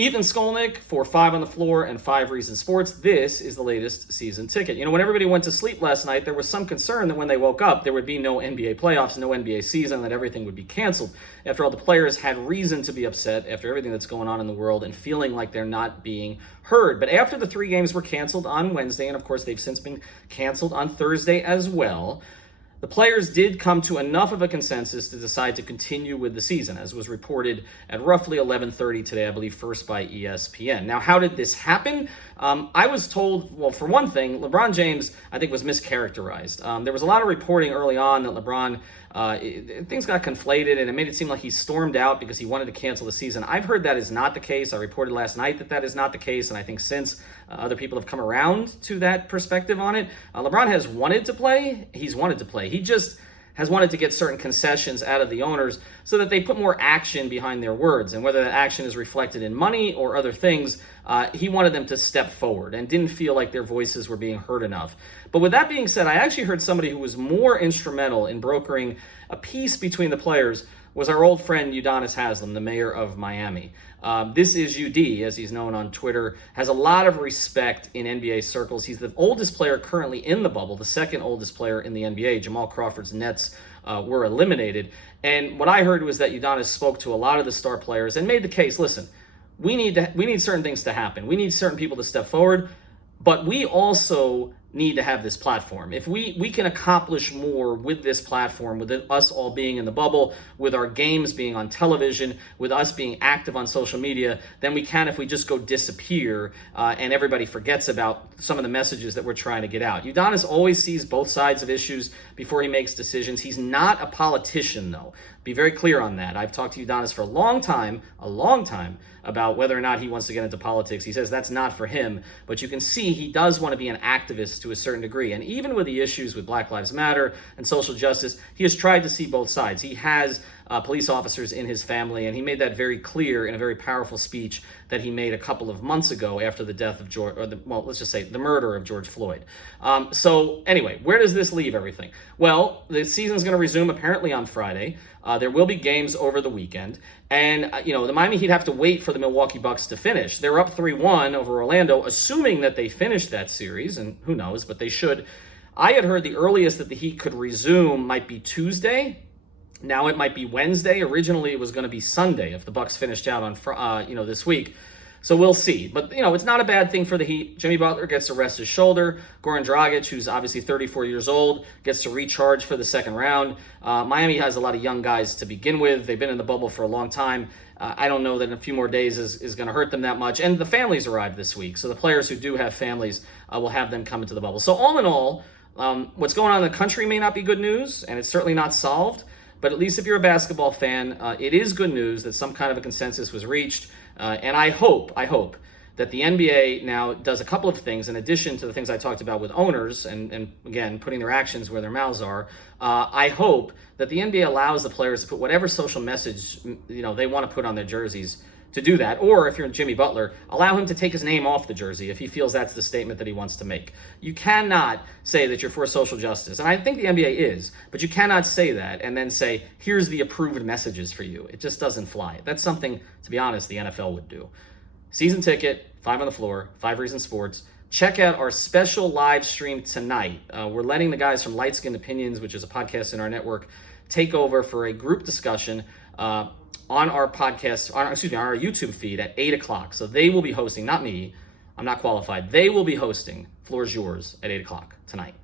Ethan Skolnick for Five on the Floor and Five Reasons Sports. This is the latest season ticket. You know, when everybody went to sleep last night, there was some concern that when they woke up, there would be no NBA playoffs, no NBA season, that everything would be canceled. After all, the players had reason to be upset after everything that's going on in the world and feeling like they're not being heard. But after the 3 games were canceled on Wednesday, and of course they've since been canceled on Thursday as well, the players did come to enough of a consensus to decide to continue with the season, as was reported at roughly 11:30 today, I believe, first by ESPN. Now, how did this happen? I was told, well, for one thing, LeBron James, I think, was mischaracterized. There was a lot of reporting early on that LeBron, things got conflated, and it made it seem like he stormed out because he wanted to cancel the season. I've heard that is not the case. I reported last night that that is not the case, and I think since other people have come around to that perspective on it. LeBron has wanted to play. He's wanted to play. He just has wanted to get certain concessions out of the owners so that they put more action behind their words. And whether that action is reflected in money or other things, he wanted them to step forward and didn't feel like their voices were being heard enough. But with that being said, I actually heard somebody who was more instrumental in brokering a peace between the players was our old friend Udonis Haslem, the mayor of Miami. This is UD, as he's known on Twitter, has a lot of respect in NBA circles. He's the oldest player currently in the bubble, the second oldest player in the NBA. Jamal Crawford's Nets were eliminated. And what I heard was that Udonis spoke to a lot of the star players and made the case, listen, we need certain things to happen. We need certain people to step forward, but we also need to have this platform. If we can accomplish more with this platform, with us all being in the bubble, with our games being on television, with us being active on social media, then we can if we just go disappear and everybody forgets about some of the messages that we're trying to get out. Udonis always sees both sides of issues before he makes decisions. He's not a politician, though. Be very clear on that. I've talked to Udonis for a long time, about whether or not he wants to get into politics. He says that's not for him, but you can see he does want to be an activist to a certain degree. And even with the issues with Black Lives Matter and social justice, he has tried to see both sides. He has police officers in his family, and he made that very clear in a very powerful speech that he made a couple of months ago after the death of let's just say the murder of George Floyd. So anyway, where does this leave everything? Well, the season's going to resume apparently on Friday. There will be games over the weekend, and the Miami Heat have to wait for the Milwaukee Bucks to finish. They're up 3-1 over Orlando, assuming that they finish that series, and who knows, but they should. I had heard the earliest that the Heat could resume might be Tuesday. Now it might be Wednesday. Originally, it was going to be Sunday if the Bucks finished out on this week. So we'll see. But, it's not a bad thing for the Heat. Jimmy Butler gets to rest his shoulder. Goran Dragic, who's obviously 34 years old, gets to recharge for the second round. Miami has a lot of young guys to begin with. They've been in the bubble for a long time. I don't know that in a few more days is going to hurt them that much. And the families arrived this week. So the players who do have families will have them come into the bubble. So all in all, what's going on in the country may not be good news, and it's certainly not solved. But at least if you're a basketball fan, it is good news that some kind of a consensus was reached. And I hope that the NBA now does a couple of things in addition to the things I talked about with owners and again, putting their actions where their mouths are. I hope that the NBA allows the players to put whatever social message, they want to put on their jerseys to do that. Or if you're Jimmy Butler, allow him to take his name off the jersey if he feels that's the statement that he wants to make. You cannot say that you're for social justice. And I think the NBA is, but you cannot say that and then say, here's the approved messages for you. It just doesn't fly. That's something, to be honest, the NFL would do. Season ticket, Five on the Floor, Five Reasons Sports. Check out our special live stream tonight. We're letting the guys from Light Skinned Opinions, which is a podcast in our network, take over for a group discussion on our podcast, on our YouTube feed at 8 o'clock. So they will be hosting, not me, I'm not qualified. They will be hosting Floor's Yours at 8 o'clock tonight.